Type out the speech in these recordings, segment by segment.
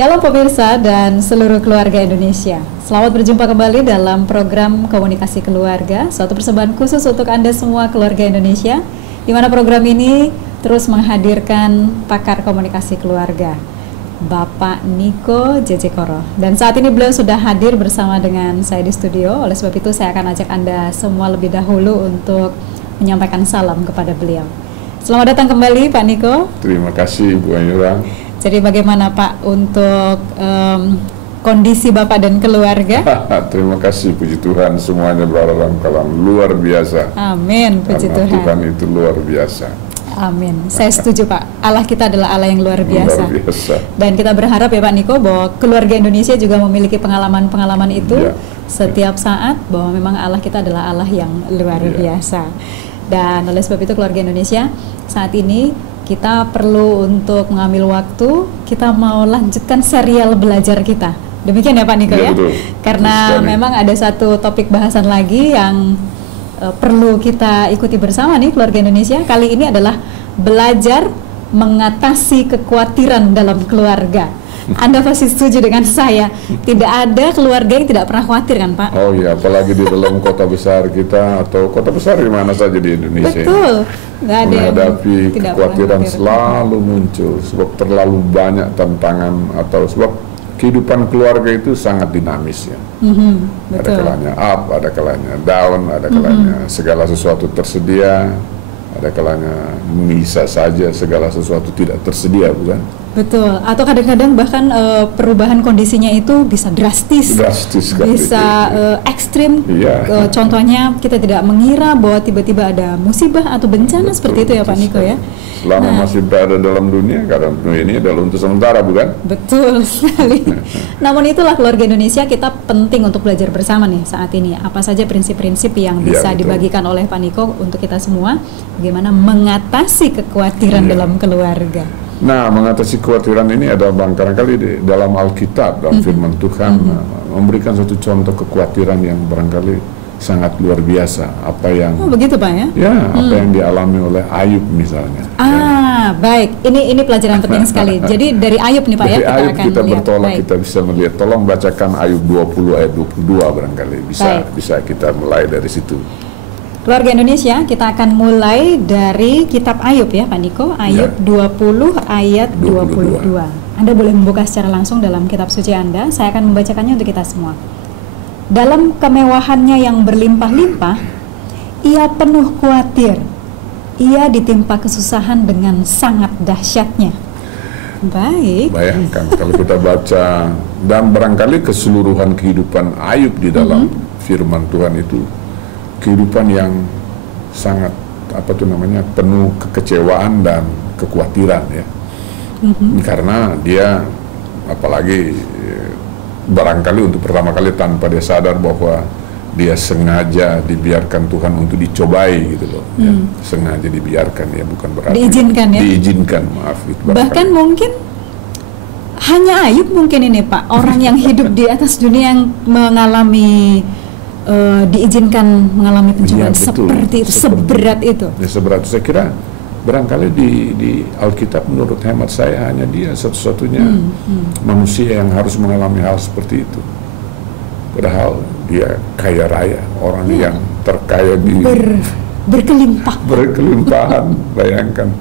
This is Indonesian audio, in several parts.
Shalom pemirsa dan seluruh keluarga Indonesia. Selamat berjumpa kembali dalam program Komunikasi Keluarga, suatu persembahan khusus untuk Anda semua keluarga Indonesia, di mana program ini terus menghadirkan pakar komunikasi keluarga, Bapak Niko Jejekoro. Dan saat ini beliau sudah hadir bersama dengan saya di studio. Oleh sebab itu saya akan ajak Anda semua lebih dahulu untuk menyampaikan salam kepada beliau. Selamat datang kembali Pak Niko. Terima kasih Bu Ayura. Jadi bagaimana Pak untuk kondisi Bapak dan keluarga? Terima kasih, puji Tuhan, semuanya berada dalam keadaan luar biasa. Amin, puji Karena Tuhan. Tuhan itu luar biasa. Amin, saya setuju Pak. Allah kita adalah Allah yang luar biasa. Luar biasa. Dan kita berharap ya Pak Niko bahwa keluarga Indonesia juga memiliki pengalaman-pengalaman itu Ya. setiap saat, bahwa memang Allah kita adalah Allah yang luar Ya. biasa. Dan oleh sebab itu keluarga Indonesia, saat ini kita perlu untuk mengambil waktu, kita mau lanjutkan serial belajar kita. Demikian ya Pak Niko ya? Betul. Karena Betul. memang ada satu topik bahasan lagi yang perlu kita ikuti bersama nih keluarga Indonesia. Kali ini adalah belajar mengatasi kekhawatiran dalam keluarga. Anda pasti setuju dengan saya, tidak ada keluarga yang tidak pernah khawatir kan Pak? Oh iya, apalagi di dalam kota besar kita atau kota besar di mana saja di Indonesia. Betul, nggak ada yang Menghadapi tidak pernah kekhawatiran khawatir. selalu muncul sebab terlalu banyak tantangan atau sebab kehidupan keluarga itu sangat dinamis ya. Ada Betul. kalanya up, ada kalanya down, ada kalanya segala sesuatu tersedia, ada kalanya bisa saja segala sesuatu tidak tersedia, bukan? Betul, atau kadang-kadang bahkan perubahan kondisinya itu bisa drastis, Drastis sekali. bisa ekstrim. Iya. Contohnya kita tidak mengira bahwa tiba-tiba ada musibah atau bencana Betul, seperti itu ya Pak betul Niko ya. Selama masih berada dalam dunia, karena dunia ini adalah untuk sementara, bukan? Betul sekali. Namun itulah keluarga Indonesia, kita penting untuk belajar bersama nih saat ini. Apa saja prinsip-prinsip yang Iya, bisa betul. dibagikan oleh Pak Niko untuk kita semua, bagaimana mengatasi kekhawatiran Iya. dalam keluarga. Nah, mengatasi kekhawatiran ini ada barangkali di dalam Alkitab, dalam firman Tuhan, memberikan suatu contoh kekhawatiran yang barangkali sangat luar biasa. Apa yang Oh begitu Pak ya? apa yang dialami oleh Ayub misalnya. Baik. Ini pelajaran penting sekali. Jadi dari Ayub nih Pak Dari ya, Ayub akan kita lihat. bertolak, Baik. kita bisa melihat. Tolong bacakan Ayub 20 ayat 22 barangkali. Bisa kita mulai dari situ. Keluarga Indonesia, kita akan mulai dari kitab Ayub ya Pak Niko. Ayub 20 ayat 22. Anda boleh membuka secara langsung dalam kitab suci Anda. Saya akan membacakannya untuk kita semua. Dalam kemewahannya yang berlimpah-limpah, ia penuh khawatir. Ia ditimpa kesusahan dengan sangat dahsyatnya. Baik. Bayangkan kalau kita baca dan barangkali keseluruhan kehidupan Ayub di dalam firman Tuhan itu kehidupan yang sangat penuh kekecewaan dan kekhawatiran ya. Karena dia apalagi barangkali untuk pertama kali tanpa dia sadar bahwa dia sengaja dibiarkan Tuhan untuk dicobai gitu loh. Ya. Sengaja dibiarkan ya, bukan berarti Diizinkan ya? Diizinkan, maaf itu Bahkan mungkin hanya Ayub mungkin ini Pak, orang yang hidup di atas dunia yang mengalami diizinkan mengalami pencobaan Iya, betul. seperti itu, seberat itu. Ya, seberat itu. Saya kira barangkali di Alkitab menurut hemat saya hanya dia satu-satunya manusia yang harus mengalami hal seperti itu. Padahal dia kaya raya, orang yang terkaya di berkelimpahan. Bayangkan,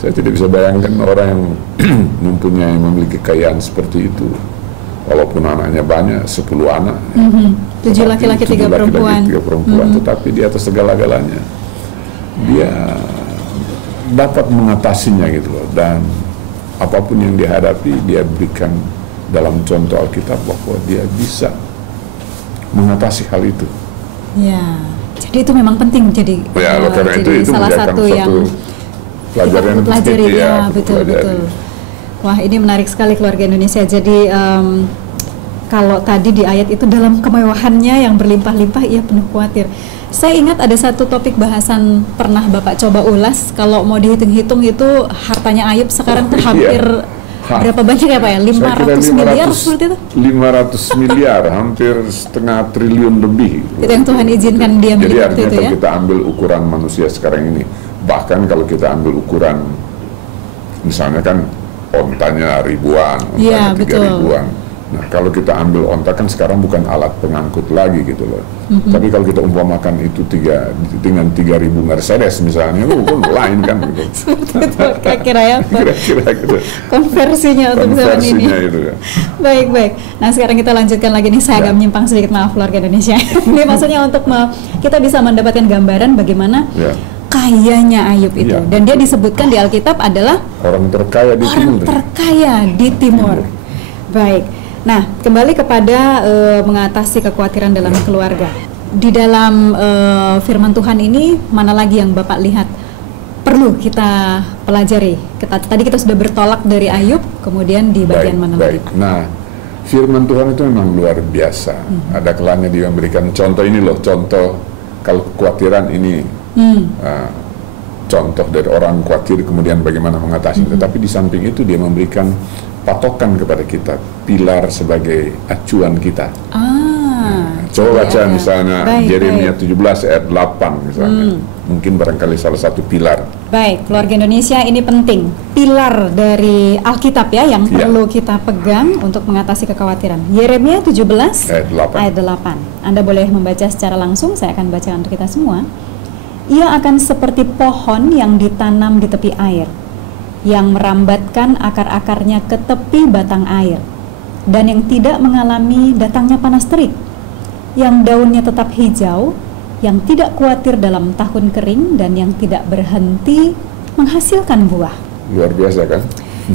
saya tidak bisa bayangkan orang yang memiliki kekayaan seperti itu. Walaupun anaknya banyak, 10 anak, 7 laki-laki 3 perempuan, tetapi di atas segala-galanya dia dapat mengatasinya gitu loh. Dan apapun yang dihadapi, dia berikan dalam contoh Alkitab bahwa dia bisa mengatasi hal itu. Ya, jadi itu memang penting. Jadi, Karena jadi itu salah menjadikan satu yang pelajaran kita pelajari ya, pelajari. betul. Wah, ini menarik sekali keluarga Indonesia. Jadi kalau tadi di ayat itu dalam kemewahannya yang berlimpah-limpah ia penuh khawatir. Saya ingat ada satu topik bahasan pernah Bapak coba ulas. Kalau mau dihitung-hitung itu hartanya Ayub sekarang tuh hampir berapa banyak ya Pak ya? 500 miliar seperti itu? 500 miliar, hampir setengah triliun lebih. Itu yang Tuhan izinkan dia Jadi miliki artinya itu kalau ya? kita ambil ukuran manusia sekarang ini, bahkan kalau kita ambil ukuran misalnya kan ontanya ribuan, Iya, ontanya 3 betul. ribuan. Nah, kalau kita ambil onta kan sekarang bukan alat pengangkut lagi gitu loh. Tapi kalau kita umpamakan itu dengan 3.000 Mercedes misalnya, kan lain kan gitu. Seperti itu kira-kira ya Pak. Kira-kira gitu. Konversinya untuk zaman ini. Konversinya itu kan. Baik. Nah sekarang kita lanjutkan lagi nih, saya agak menyimpang sedikit, maaf keluarga Indonesia. Ini maksudnya untuk kita bisa mendapatkan gambaran bagaimana Ya. kayanya Ayub itu. Ya. Dan dia disebutkan di Alkitab adalah Orang terkaya di orang timur. terkaya di timur. Baik. Nah, kembali kepada mengatasi kekhawatiran dalam keluarga. Di dalam firman Tuhan ini, mana lagi yang Bapak lihat perlu kita pelajari? Tadi kita sudah bertolak dari Ayub, kemudian di bagian mana lagi? Nah, firman Tuhan itu memang luar biasa. Ada kalanya dia memberikan contoh ini loh, contoh kalau kekhawatiran ini contoh dari orang khawatir kemudian bagaimana mengatasi. Tetapi di samping itu dia memberikan patokan kepada kita, pilar sebagai acuan kita. Coba baca misalnya Yeremia 17 ayat 8 misalnya. Mungkin barangkali salah satu pilar. Baik, keluarga Indonesia, ini penting. Pilar dari Alkitab ya yang perlu kita pegang untuk mengatasi kekhawatiran. Yeremia 17 ayat 8. Anda boleh membaca secara langsung, saya akan baca untuk kita semua. Ia akan seperti pohon yang ditanam di tepi air, yang merambatkan akar-akarnya ke tepi batang air, dan yang tidak mengalami datangnya panas terik, yang daunnya tetap hijau, yang tidak khawatir dalam tahun kering, dan yang tidak berhenti menghasilkan buah. Luar biasa kan?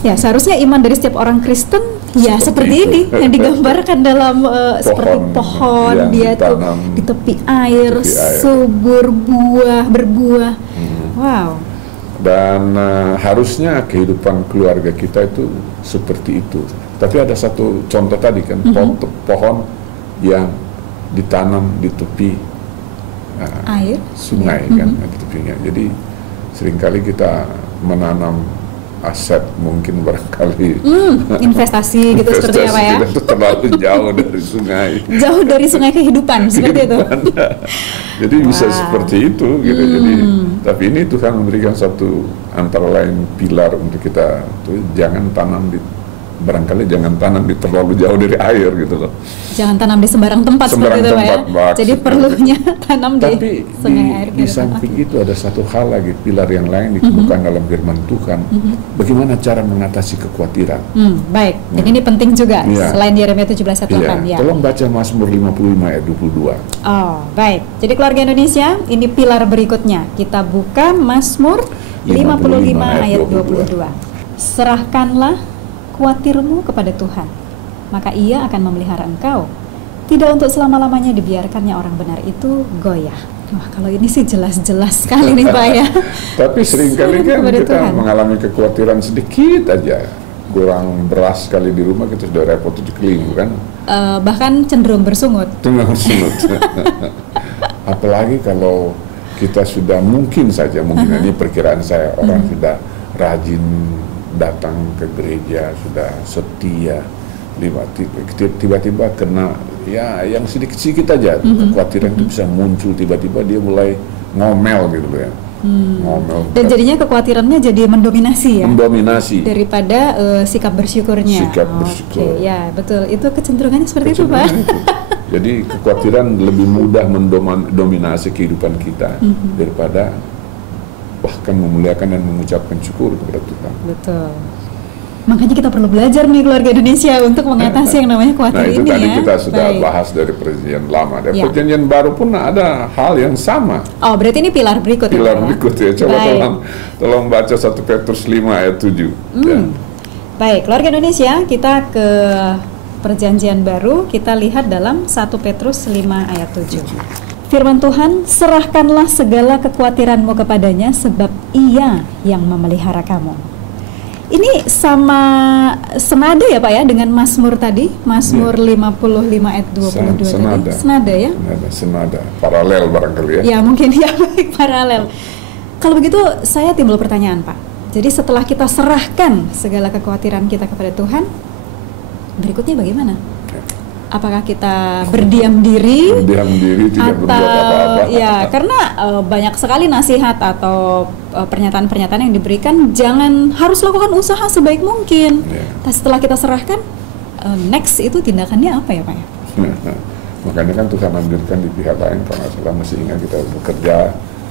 Ya, seharusnya iman dari setiap orang Kristen ya seperti ini yang digambarkan dalam seperti pohon dia tuh di tepi air, subur berbuah. Wow. Dan harusnya kehidupan keluarga kita itu seperti itu. Tapi ada satu contoh tadi kan, pohon yang ditanam di tepi air, sungai kan, di tepinya. Jadi seringkali kita menanam aset mungkin barangkali investasi gitu seperti apa ya? Itu terlalu jauh dari sungai. Jauh dari sungai kehidupan seperti itu. Jadi bisa seperti itu gitu. Jadi tapi ini Tuhan memberikan satu antara lain pilar untuk kita tuh, jangan tanam di terlalu jauh dari air gitu loh. Jangan tanam di sembarang tempat seperti itu ya. Jadi perlunya tanam di sungai air. Di samping itu ada satu hal lagi, pilar yang lain ditemukan dalam firman Tuhan. Bagaimana cara mengatasi kekhawatiran. Baik, dan ini penting juga selain Yeremia 17 ayat 8 ya. Tolong baca Mazmur 55 ayat 22. Oh, baik. Jadi keluarga Indonesia, ini pilar berikutnya. Kita buka Mazmur 55 ayat 22. Serahkanlah khawatirmu kepada Tuhan, maka Ia akan memelihara engkau. Tidak untuk selama-lamanya dibiarkannya orang benar itu goyah. Wah, kalau ini sih jelas-jelas sekali nih Pak ya. Tapi seringkali kan kita Tuhan mengalami kekhawatiran sedikit aja. Kurang beras sekali di rumah kita sudah repot 7 keliling kan. Bahkan cenderung bersungut. Apalagi kalau kita sudah mungkin ini perkiraan saya, orang sudah rajin datang ke gereja, sudah setia, tiba-tiba kena ya yang sedikit-sedikit aja kekhawatiran itu bisa muncul, tiba-tiba dia mulai ngomel gitu ya. Ngomel. Dan jadinya kekhawatirannya jadi mendominasi ya. Mendominasi. Daripada sikap bersyukurnya. Sikap bersyukur. Ya, betul. Itu kecenderungannya seperti itu, Pak. Jadi kekhawatiran lebih mudah mendominasi kehidupan kita daripada bahkan memuliakan dan mengucapkan syukur kepada Tuhan. Betul. Makanya kita perlu belajar nih keluarga Indonesia untuk mengatasi yang namanya khawatir ini ya. Nah itu tadi kita sudah bahas dari perjanjian lama. Dan perjanjian baru pun ada hal yang sama. Oh, berarti ini pilar berikut ya? Pilar berikut ya. Coba tolong baca 1 Petrus 5 ayat 7. Baik, keluarga Indonesia, kita ke perjanjian baru, kita lihat dalam 1 Petrus 5 ayat 7. Firman Tuhan, serahkanlah segala kekhawatiranmu kepadanya sebab Ia yang memelihara kamu. Ini sama senada ya Pak ya dengan Mazmur tadi, Mazmur 55 ayat 22 tadi. Senada ya? Senada, paralel barangkali ya. Ya mungkin ya, baik, paralel. Kalau begitu saya timbul pertanyaan Pak. Jadi setelah kita serahkan segala kekhawatiran kita kepada Tuhan, berikutnya bagaimana? Apakah kita berdiam diri? Berdiam diri, tidak berbuat apa-apa. Ya, karena banyak sekali nasihat atau pernyataan-pernyataan yang diberikan, jangan harus lakukan usaha sebaik mungkin. Setelah kita serahkan, next itu tindakannya apa ya Pak? Makanya kan Tuhan ambilkan di pihak lain, kalau nggak salah masih ingat kita bekerja,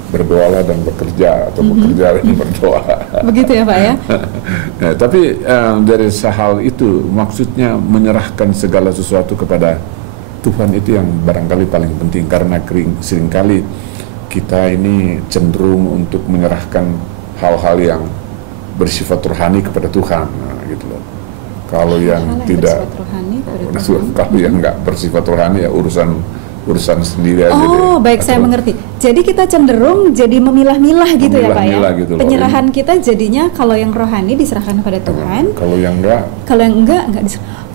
berdoalah dan bekerja, atau bekerja dan berdoa. Begitu ya Pak ya? Nah, tapi dari hal itu maksudnya menyerahkan segala sesuatu kepada Tuhan itu yang barangkali paling penting, karena seringkali kita ini cenderung untuk menyerahkan hal-hal yang bersifat rohani kepada Tuhan, nah, gitu loh. Kalau yang tidak, kalau yang nggak bersifat rohani ya urusan sendiri aja. Oh, baik, saya mengerti. Jadi kita cenderung jadi memilah-milah gitu ya Pak ya? Gitu loh. Penyerahan kita jadinya kalau yang rohani diserahkan kepada Tuhan. Kalau yang enggak diserahkan.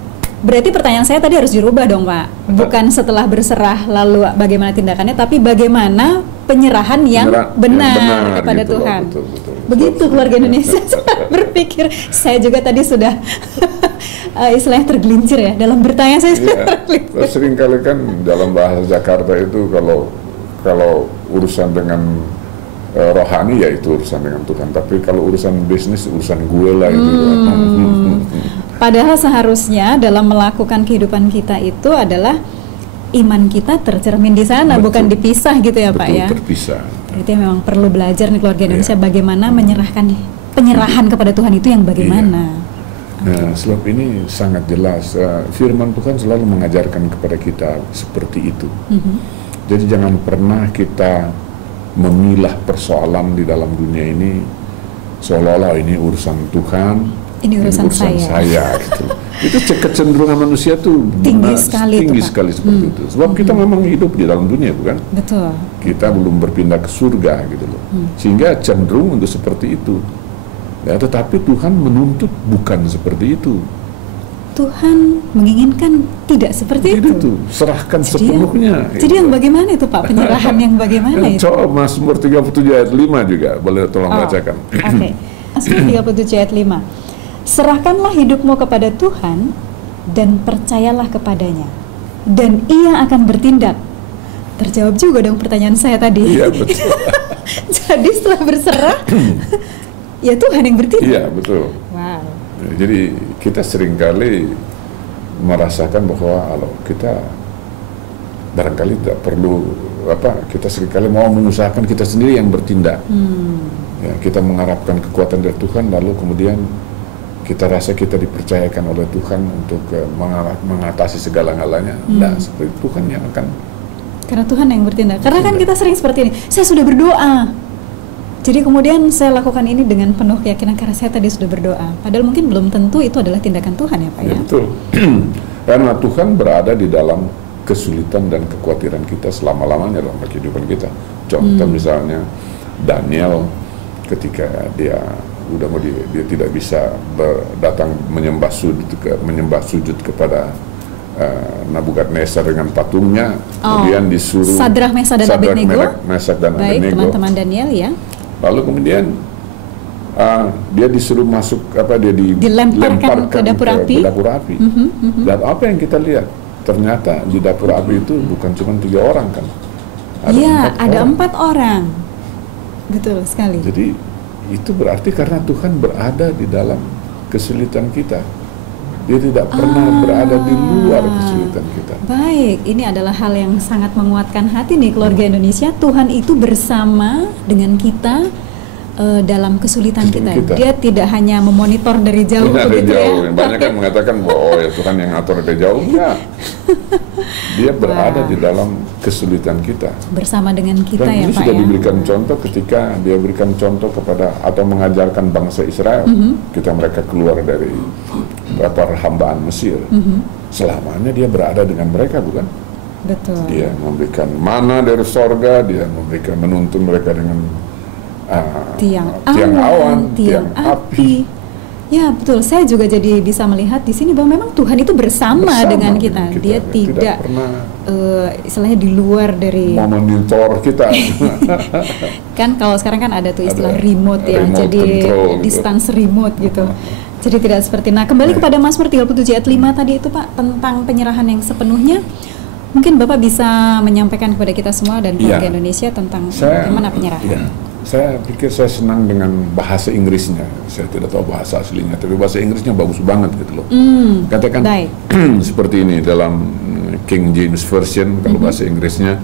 Berarti pertanyaan saya tadi harus dirubah dong Pak. Bukan setelah berserah lalu bagaimana tindakannya, tapi bagaimana penyerahan yang benar kepada gitu Tuhan. Betul. Begitu keluarga Indonesia. Saya berpikir, saya juga tadi sudah istilahnya tergelincir ya dalam bertanya saya. Seringkali kan dalam bahasa Jakarta itu kalau urusan dengan rohani ya itu urusan dengan Tuhan, tapi kalau urusan bisnis urusan gue lah itu. Padahal seharusnya dalam melakukan kehidupan kita itu adalah iman kita tercermin di sana, bukan dipisah gitu ya Pak ya. Terpisah. Berarti memang perlu belajar nih keluarga Indonesia bagaimana menyerahkan penyerahan kepada Tuhan itu yang bagaimana. Nah, sebab ini sangat jelas. Firman Tuhan selalu mengajarkan kepada kita seperti itu. Jadi jangan pernah kita memilah persoalan di dalam dunia ini seolah-olah ini urusan Tuhan, ini urusan saya gitu. Itu kecenderungan manusia tuh tinggi sekali seperti itu. Sebab kita memang hidup di dalam dunia, bukan? Betul. Kita belum berpindah ke surga gitu loh. Sehingga cenderung untuk seperti itu. Ya, tetapi Tuhan menuntut bukan seperti itu. Tuhan menginginkan tidak seperti itu. Serahkan sepenuhnya. Jadi yang bagaimana itu Pak? Penyerahan yang bagaimana itu? Coba Mazmur 37 ayat 5 juga boleh tolong bacakan. Oke. Mazmur 37 ayat 5. Serahkanlah hidupmu kepada Tuhan dan percayalah kepadanya, dan Ia akan bertindak. Terjawab juga dong pertanyaan saya tadi. Iya, betul. Jadi setelah berserah, ya Tuhan yang bertindak. Iya, betul. Wow. Jadi kita seringkali merasakan bahwa kalau kita barangkali tidak perlu kita seringkali mau mengusahakan kita sendiri yang bertindak. Ya, kita mengharapkan kekuatan dari Tuhan, lalu kemudian kita rasa kita dipercayakan oleh Tuhan untuk mengatasi segala-galanya. Nah, seperti Tuhan yang akan. Karena Tuhan yang bertindak. Karena kan kita sering seperti ini. Saya sudah berdoa. Jadi kemudian saya lakukan ini dengan penuh keyakinan karena saya tadi sudah berdoa. Padahal mungkin belum tentu itu adalah tindakan Tuhan ya Pak ya. Betul. Karena Tuhan berada di dalam kesulitan dan kekhawatiran kita selama-lamanya dalam kehidupan kita. Contoh misalnya Daniel ketika dia tidak bisa datang menyembah sujud kepada Nabukadnezar dengan patungnya, kemudian disuruh Sadrah, Mesak dan Abednego. Baik, teman-teman Daniel ya. Lalu kemudian dia disuruh masuk dilemparkan ke dapur api. Dan apa yang kita lihat? Ternyata di dapur api itu bukan cuma 3 orang kan? Ada 4 orang. Betul sekali. Jadi itu berarti karena Tuhan berada di dalam kesulitan kita. Dia tidak pernah berada di luar kesulitan kita. Baik, ini adalah hal yang sangat menguatkan hati nih keluarga Indonesia. Tuhan itu bersama dengan kita dalam kesulitan kita. Dia tidak hanya memonitor dari jauh begitu ya. Banyak kan mengatakan bahwa ya Tuhan yang ngatur dari jauh. Enggak. Dia berada di dalam kesulitan kita. Bersama dengan kita. Dan ya Pak. Dan ini sudah diberikan contoh ketika dia berikan contoh kepada atau mengajarkan bangsa Israel. Ketika mereka keluar dari perhambaan Mesir. Selamanya dia berada dengan mereka, bukan? Betul. Dia memberikan mana dari sorga, dia menuntun mereka dengan tiang awan, tiang api. Ya betul, saya juga jadi bisa melihat di sini bahwa memang Tuhan itu bersama dengan kita. Dia tidak pernah istilahnya di luar dari memonitor kita. Kan kalau sekarang kan ada tuh istilah remote ya, jadi distance remote gitu. Jadi tidak seperti. Nah, kembali kepada Mazmur 37 ayat 5 tadi itu Pak, tentang penyerahan yang sepenuhnya. Mungkin Bapak bisa menyampaikan kepada kita semua dan keluarga Indonesia tentang bagaimana penyerahan. Saya pikir saya senang dengan bahasa Inggrisnya. Saya tidak tahu bahasa aslinya, tapi bahasa Inggrisnya bagus banget gitu loh. Katakan seperti ini dalam King James Version, kalau bahasa Inggrisnya,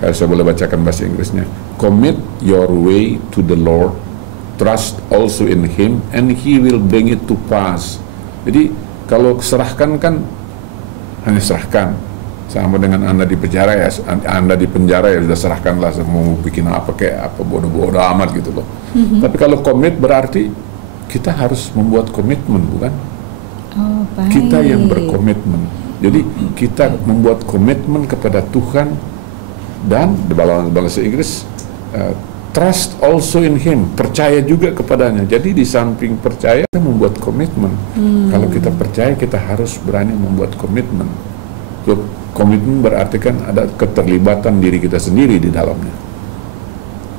kalau saya boleh bacakan bahasa Inggrisnya. Commit your way to the Lord, trust also in Him, and He will bring it to pass. Jadi kalau serahkan kan hanya serahkan, sama dengan Anda di penjara ya, sudah serahkanlah, mau bikin apa kayak apa, bodoh-bodoh amat gitu loh. Tapi kalau komit berarti kita harus membuat komitmen, bukan? Kita yang berkomitmen. Jadi kita membuat komitmen kepada Tuhan, dan di bahasa Inggris trust also in Him, percaya juga kepadanya. Jadi di samping percaya, kita membuat komitmen. Kalau kita percaya, kita harus berani membuat komitmen. Komitmen berarti kan ada keterlibatan diri kita sendiri di dalamnya.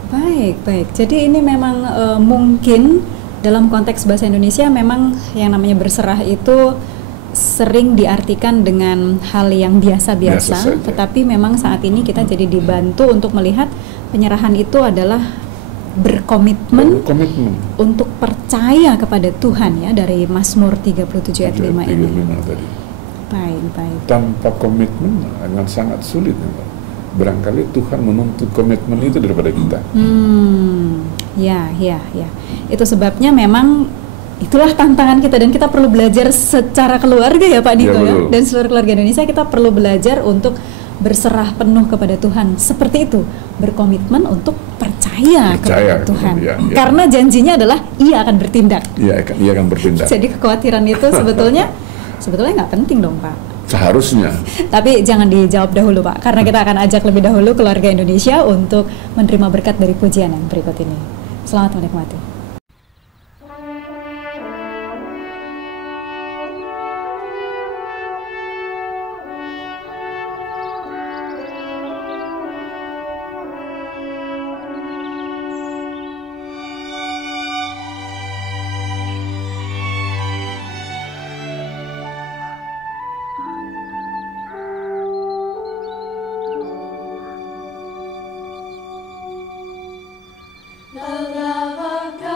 Baik. Jadi ini memang mungkin dalam konteks bahasa Indonesia memang yang namanya berserah itu sering diartikan dengan hal yang biasa-biasa, tetapi memang saat ini kita jadi dibantu untuk melihat penyerahan itu adalah berkomitmen untuk percaya kepada Tuhan ya, dari Mazmur 37 ayat 5 ini. Tadi. Baik. Tanpa komitmen akan sangat sulit. Barangkali Tuhan menuntut komitmen itu daripada kita. Ya. Itu sebabnya memang itulah tantangan kita, dan kita perlu belajar secara keluarga ya Pak Dito ya, dan seluruh keluarga Indonesia kita perlu belajar untuk berserah penuh kepada Tuhan. Seperti itu, berkomitmen untuk percaya kepada Tuhan. Karena janjinya adalah Ia akan bertindak. Ia akan bertindak. Jadi kekhawatiran itu sebetulnya nggak penting dong Pak. Seharusnya. Tapi jangan dijawab dahulu Pak, karena kita akan ajak lebih dahulu keluarga Indonesia untuk menerima berkat dari pujian yang berikut ini. Selamat menikmati. The love of God.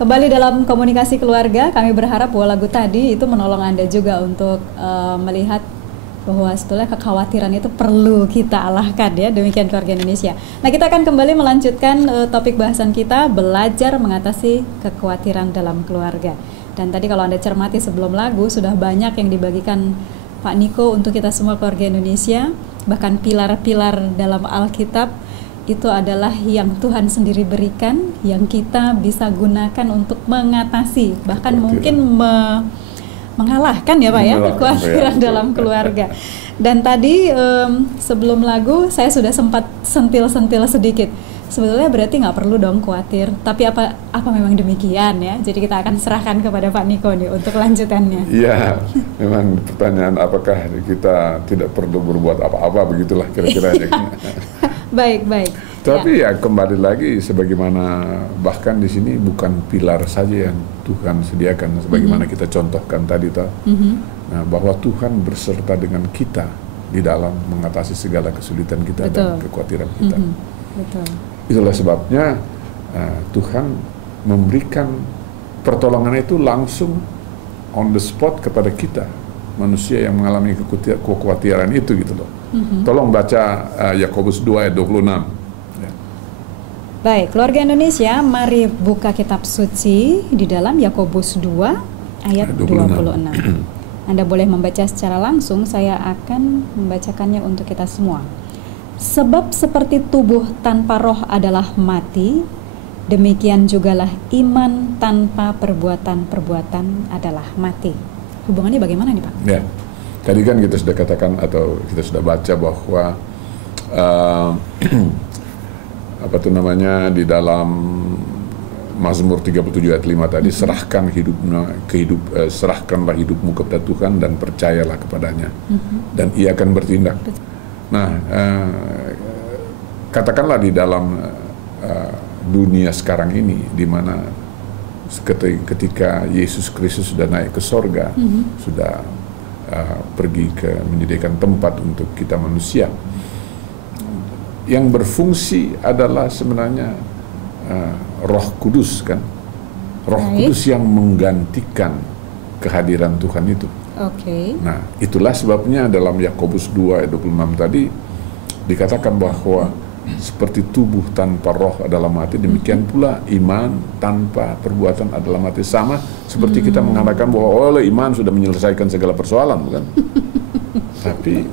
kembali dalam komunikasi keluarga, kami berharap bahwa lagu tadi itu menolong Anda juga untuk melihat bahwa sebetulnya kekhawatiran itu perlu kita alahkan ya, demikian keluarga Indonesia. Nah, kita akan kembali melanjutkan topik bahasan kita, belajar mengatasi kekhawatiran dalam keluarga. Dan tadi kalau Anda cermati sebelum lagu, sudah banyak yang dibagikan Pak Niko untuk kita semua keluarga Indonesia, bahkan pilar-pilar dalam Alkitab itu adalah yang Tuhan sendiri berikan, yang kita bisa gunakan untuk mengatasi, bahkan mungkin mengalahkan ya Pak ya, kekhawatiran dalam keluarga. Dan tadi sebelum lagu saya sudah sempat sentil-sentil sedikit. Sebetulnya berarti nggak perlu dong khawatir, tapi apa memang demikian ya? Jadi kita akan serahkan kepada Pak Niko nih untuk lanjutannya. Iya, memang pertanyaan apakah kita tidak perlu berbuat apa-apa, begitulah kira-kira. Baik. Tapi ya kembali lagi, sebagaimana bahkan di sini bukan pilar saja yang Tuhan sediakan, sebagaimana kita contohkan tadi nah, bahwa Tuhan berserta dengan kita di dalam mengatasi segala kesulitan kita. Betul. Dan kekhawatiran kita. Betul. Itulah sebabnya Tuhan memberikan pertolongan itu langsung on the spot kepada kita, manusia yang mengalami kekhawatiran itu gitu loh. Tolong baca Yakobus 2 ayat 26. Ya. Baik, keluarga Indonesia, mari buka kitab suci di dalam Yakobus 2 ayat 26. Anda boleh membaca secara langsung, saya akan membacakannya untuk kita semua. Sebab seperti tubuh tanpa roh adalah mati, demikian jugalah iman tanpa perbuatan-perbuatan adalah mati. Hubungannya bagaimana nih Pak? Ya. Tadi kan kita sudah katakan atau kita sudah baca bahwa di dalam Mazmur 37 ayat 5 tadi, serahkanlah hidupmu kepada Tuhan dan percayalah kepadanya, dan Ia akan bertindak. Nah, katakanlah di dalam dunia sekarang ini, di mana ketika Yesus Kristus sudah naik ke sorga, sudah pergi ke menyediakan tempat untuk kita manusia, yang berfungsi adalah sebenarnya Roh Kudus kan, Roh Kudus yang menggantikan kehadiran Tuhan itu. Nah, itulah sebabnya dalam Yakobus 2 ayat 26 tadi dikatakan bahwa seperti tubuh tanpa roh adalah mati, demikian pula iman tanpa perbuatan adalah mati. Sama seperti kita mengatakan bahwa oleh iman sudah menyelesaikan segala persoalan, bukan? Tapi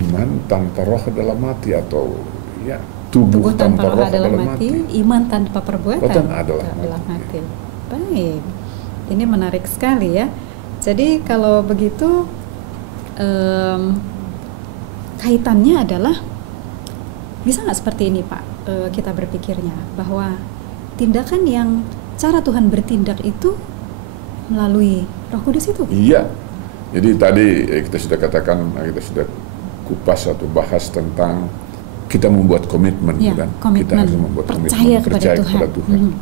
iman tanpa roh adalah mati, atau ya tubuh tanpa roh adalah mati. Iman tanpa perbuatan adalah mati. Baik, ini menarik sekali ya. Jadi kalau begitu kaitannya adalah, bisa nggak seperti ini Pak, kita berpikirnya bahwa tindakan yang cara Tuhan bertindak itu melalui Roh Kudus itu? Iya, jadi tadi kita sudah katakan, kita sudah kupas atau bahas tentang kita membuat komitmen, ya, kan? Kita harus membuat percaya kepada Tuhan.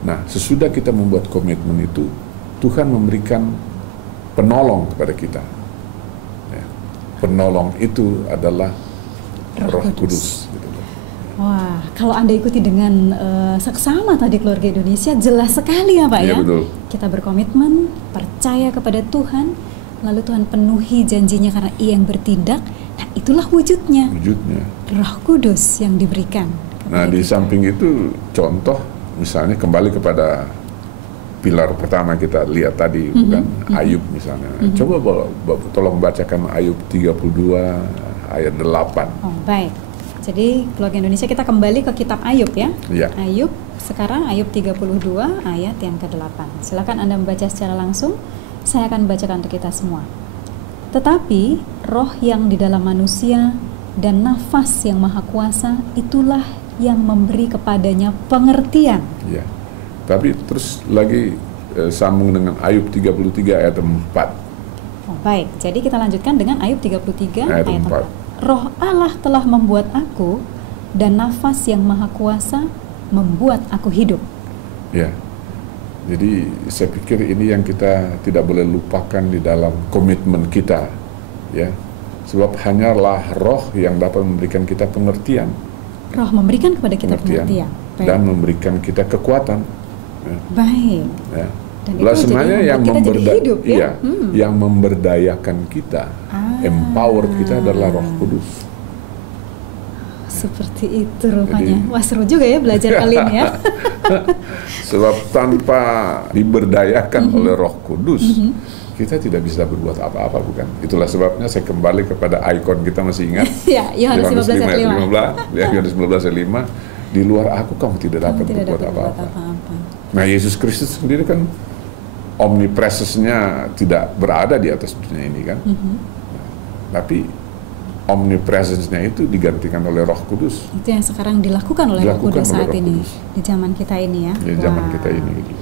Nah, sesudah kita membuat komitmen itu, Tuhan memberikan penolong kepada kita. Ya. Penolong itu adalah Roh Kudus. Gitu. Wah, kalau Anda ikuti dengan seksama tadi keluarga Indonesia, jelas sekali ya Pak ya. Betul. Kita berkomitmen, percaya kepada Tuhan, lalu Tuhan penuhi janjinya karena Ia yang bertindak. Nah, itulah wujudnya. Roh Kudus yang diberikan. Nah, di samping itu contoh, misalnya kembali kepada pilar pertama kita lihat tadi, bukan Ayub misalnya. Coba tolong bacakan Ayub 32 ayat 8. Oh, baik. Jadi keluarga Indonesia, kita kembali ke kitab Ayub ya. Ya. Ayub, sekarang Ayub 32 ayat yang ke-8. Silakan Anda membaca secara langsung. Saya akan bacakan untuk kita semua. Tetapi roh yang di dalam manusia dan nafas yang maha kuasa, itulah yang memberi kepadanya pengertian. Ya. Tapi terus lagi sambung dengan Ayub 33 ayat 4. Oh, baik, jadi kita lanjutkan dengan Ayub 33 ayat 4. Roh Allah telah membuat aku, dan nafas yang maha kuasa membuat aku hidup. Ya, jadi saya pikir ini yang kita tidak boleh lupakan di dalam komitmen kita, ya. Sebab hanyalah roh yang dapat memberikan kita pengertian. Roh memberikan kepada kita pengertian. Dan memberikan kita kekuatan. Ya. Baik. Ya. Dan Lah itu sebenarnya jadi yang membuat kita jadi hidup, ya? iya, yang memberdayakan kita, empower kita adalah Roh Kudus. Seperti itu rupanya. Jadi- Wah, seru juga ya belajar kali ini ya. Sebab tanpa diberdayakan oleh Roh Kudus, kita tidak bisa berbuat apa-apa, bukan? Itulah sebabnya saya kembali kepada ikon kita, masih ingat? Ya, Yohanes 15 ayat 5. 15, lihat Yohanes 15 ayat 5, di luar aku kamu tidak dapat Tidak berbuat dapat berbuat apa-apa. apa-apa. Nah, Yesus Kristus sendiri kan omnipresence-nya tidak berada di atas dunia ini kan. Tapi omnipresence-nya itu digantikan oleh Roh Kudus. Itu yang sekarang dilakukan oleh Roh Dilakukan Kudus oleh saat Roh ini Kudus. di zaman kita ini ya. Di zaman Wah, kita ini gitu.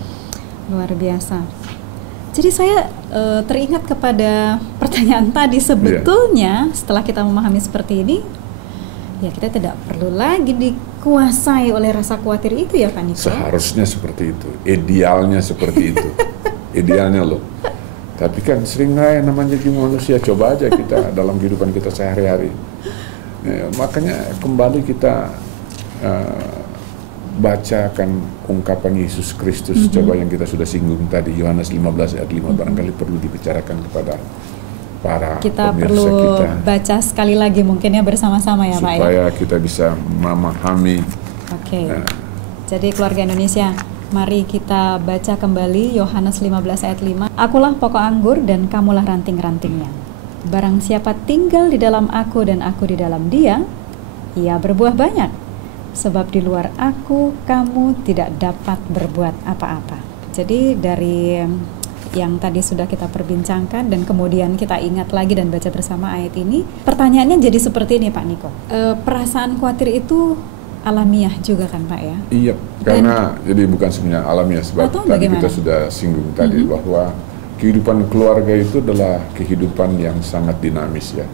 luar biasa. Jadi saya teringat kepada pertanyaan tadi, sebetulnya setelah kita memahami seperti ini, ya kita tidak perlu lagi dikuasai oleh rasa khawatir itu ya Pak Niko. Seharusnya seperti itu, idealnya seperti itu, idealnya loh. Tapi kan seringkali namanya jadi manusia, coba aja kita dalam kehidupan kita sehari-hari. Ya, makanya kembali kita bacakan ungkapan Yesus Kristus, coba yang kita sudah singgung tadi, Yohanes 15 ayat 5, barangkali perlu dibicarakan kepada para Kita pemirsa perlu kita, baca sekali lagi mungkin ya bersama-sama ya Pak ya. supaya kita bisa memahami. Oke. Nah. Jadi keluarga Indonesia, mari kita baca kembali Yohanes 15 ayat 5. Akulah pokok anggur dan kamulah ranting-rantingnya. Barang siapa tinggal di dalam aku dan aku di dalam dia, ia berbuah banyak. Sebab di luar aku kamu tidak dapat berbuat apa-apa. Jadi dari yang tadi sudah kita perbincangkan dan kemudian kita ingat lagi dan baca bersama ayat ini, pertanyaannya jadi seperti ini Pak Niko. Perasaan khawatir itu alamiah juga kan Pak ya? Iya, karena jadi bukan sebenarnya alamiah, sebab Atau tadi bagaimana? kita sudah singgung tadi bahwa kehidupan keluarga itu adalah kehidupan yang sangat dinamis ya.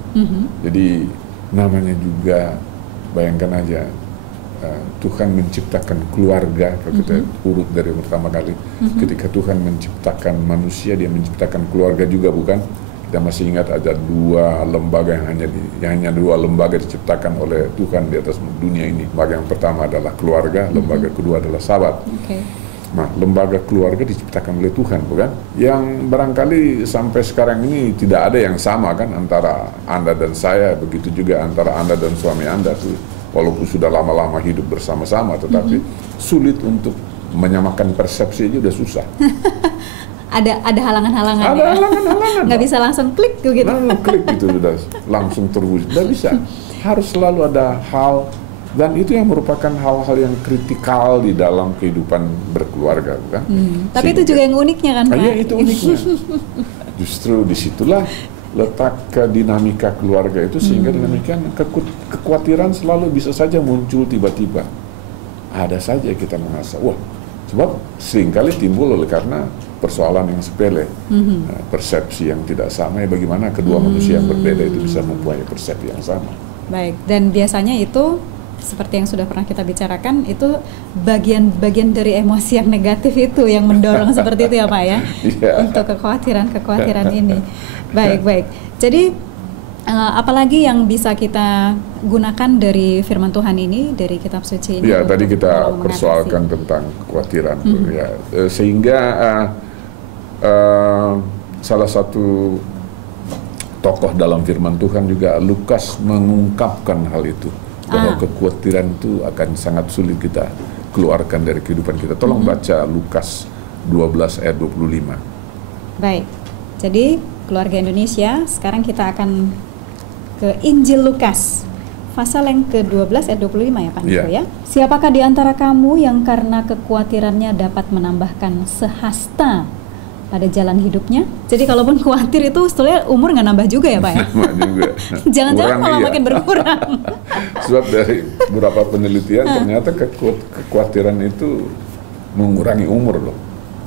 Jadi namanya juga, bayangkan aja, Tuhan menciptakan keluarga, kalau kita urut dari pertama kali, ketika Tuhan menciptakan manusia, dia menciptakan keluarga juga, bukan? Kita masih ingat ada dua lembaga yang hanya dua lembaga diciptakan oleh Tuhan di atas dunia ini. Lembaga yang pertama adalah keluarga, lembaga kedua adalah sahabat. Oke. Nah, lembaga keluarga diciptakan oleh Tuhan, bukan? Yang barangkali sampai sekarang ini tidak ada yang sama kan antara Anda dan saya, begitu juga antara Anda dan suami Anda tuh. Walaupun sudah lama-lama hidup bersama-sama, tetapi sulit untuk menyamakan persepsi aja udah susah. Ada halangan-halangan Ada ya? halangan-halangan. Nggak bisa langsung klik gitu. Nah, klik gitu sudah langsung terwujud. Nggak bisa. Harus selalu ada hal, dan itu yang merupakan hal-hal yang kritikal di dalam kehidupan berkeluarga, kan? Tapi itu juga yang uniknya kan Pak? Iya, itu uniknya. Justru disitulah letak ke dinamika keluarga itu, sehingga dinamika kekhawatiran selalu bisa saja muncul tiba-tiba. Ada saja kita merasa, wah, sebab seringkali timbul oleh karena persoalan yang sepele, persepsi yang tidak sama, ya bagaimana kedua manusia yang berbeda itu bisa mempunyai persepsi yang sama. Baik, dan biasanya itu seperti yang sudah pernah kita bicarakan, itu bagian-bagian dari emosi yang negatif itu yang mendorong seperti itu ya Pak ya, untuk kekhawatiran ini. Baik. Jadi apalagi yang bisa kita gunakan dari firman Tuhan ini, dari kitab suci ini? Ya, tadi kita mengatasi. persoalkan tentang kekhawatiran, ya, sehingga salah satu tokoh dalam firman Tuhan juga, Lukas, mengungkapkan hal itu, bahwa kekhawatiran itu akan sangat sulit kita keluarkan dari kehidupan kita. Tolong baca Lukas 12 ayat 25. Baik, jadi keluarga Indonesia, sekarang kita akan ke Injil Lukas pasal yang ke-12 ayat 25 ya Pak Niko ya. Siapakah di antara kamu yang karena kekhawatirannya dapat menambahkan sehasta pada jalan hidupnya? Jadi kalaupun khawatir itu sebetulnya umur nggak nambah juga ya Pak ya? Juga. Jangan-jangan malah makin berkurang. Sebab dari beberapa penelitian ternyata kekhawatiran itu mengurangi umur loh.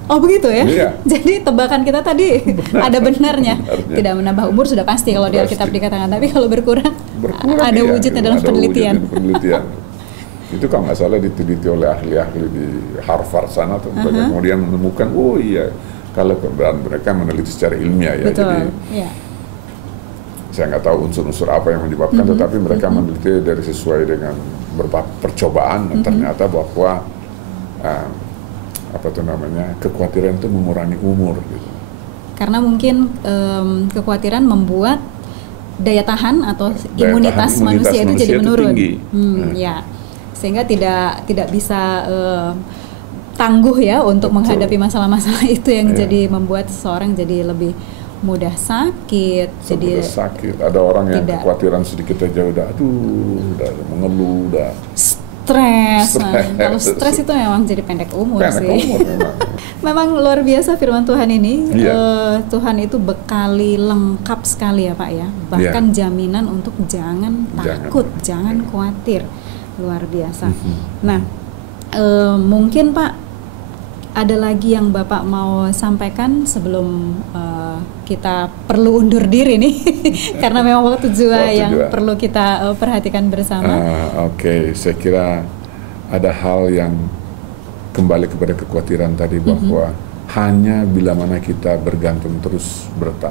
Oh begitu ya? Iya. Jadi tebakan kita tadi ada benarnya. Tidak menambah umur sudah pasti kalau di Alkitab dikatakan, tapi kalau berkurang ada iya, wujudnya dalam penelitian. Itu kalau nggak salah diteliti oleh ahli-ahli di Harvard sana, kemudian menemukan, oh iya, kalau mereka meneliti secara ilmiah ya. Betul. Jadi saya nggak tahu unsur-unsur apa yang menyebabkan, tetapi mereka meneliti dari sesuai dengan beberapa percobaan, dan ternyata bahwa kekhawatiran itu mengurangi umur gitu. Karena mungkin kekhawatiran membuat daya tahan atau imunitas manusia itu jadi menurun. Ya, sehingga tidak bisa tangguh ya untuk menghadapi masalah-masalah itu yang jadi membuat seseorang jadi lebih mudah sakit. Jadi sakit. Ada orang yang kekhawatiran sedikit aja udah mengeluh, udah stres. Nah, kalau stres itu memang jadi pendek umur sih. Memang luar biasa firman Tuhan ini. Tuhan itu bekali lengkap sekali ya Pak ya. Bahkan jaminan untuk jangan takut, jangan khawatir. Luar biasa. Nah, mungkin Pak ada lagi yang Bapak mau sampaikan sebelum kita perlu undur diri nih karena memang waktu juga yang perlu kita perhatikan bersama. Oke, saya kira ada hal yang kembali kepada kekhawatiran tadi bahwa hanya bila mana kita bergantung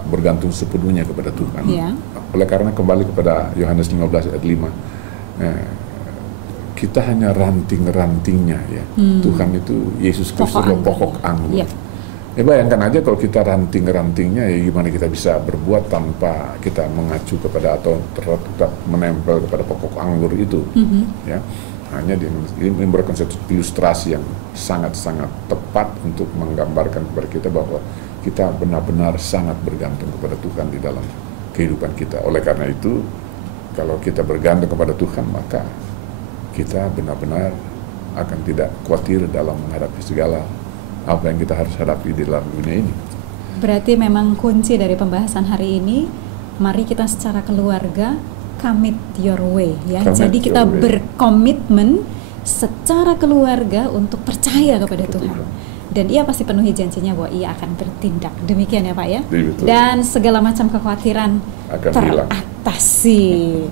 bergantung sepenuhnya kepada Tuhan. Oleh karena kembali kepada Yohanes 15 ayat 5. Kita hanya ranting-rantingnya ya. Tuhan itu Yesus Kristus adalah pokok anggur. Ya bayangkan aja kalau kita ranting-rantingnya, ya gimana kita bisa berbuat tanpa kita mengacu kepada atau tetap menempel kepada pokok anggur itu. Ya, hanya ini memberikan satu ilustrasi yang sangat-sangat tepat untuk menggambarkan kepada kita bahwa kita benar-benar sangat bergantung kepada Tuhan di dalam kehidupan kita. Oleh karena itu, kalau kita bergantung kepada Tuhan, maka kita benar-benar akan tidak khawatir dalam menghadapi segala apa yang kita harus hadapi di dalam dunia ini. Berarti memang kunci dari pembahasan hari ini, mari kita secara keluarga commit your way ya. Jadi kita berkomitmen secara keluarga untuk percaya kepada Tuhan. Dan Ia pasti penuhi janjinya bahwa Ia akan bertindak. Demikian ya Pak ya. Betul. Dan segala macam kekhawatiran akan teratasi.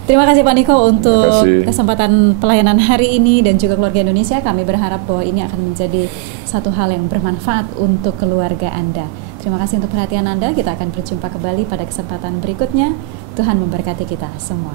Terima kasih Pak Niko untuk kesempatan pelayanan hari ini dan juga keluarga Indonesia. Kami berharap bahwa ini akan menjadi satu hal yang bermanfaat untuk keluarga Anda. Terima kasih untuk perhatian Anda. Kita akan berjumpa kembali pada kesempatan berikutnya. Tuhan memberkati kita semua.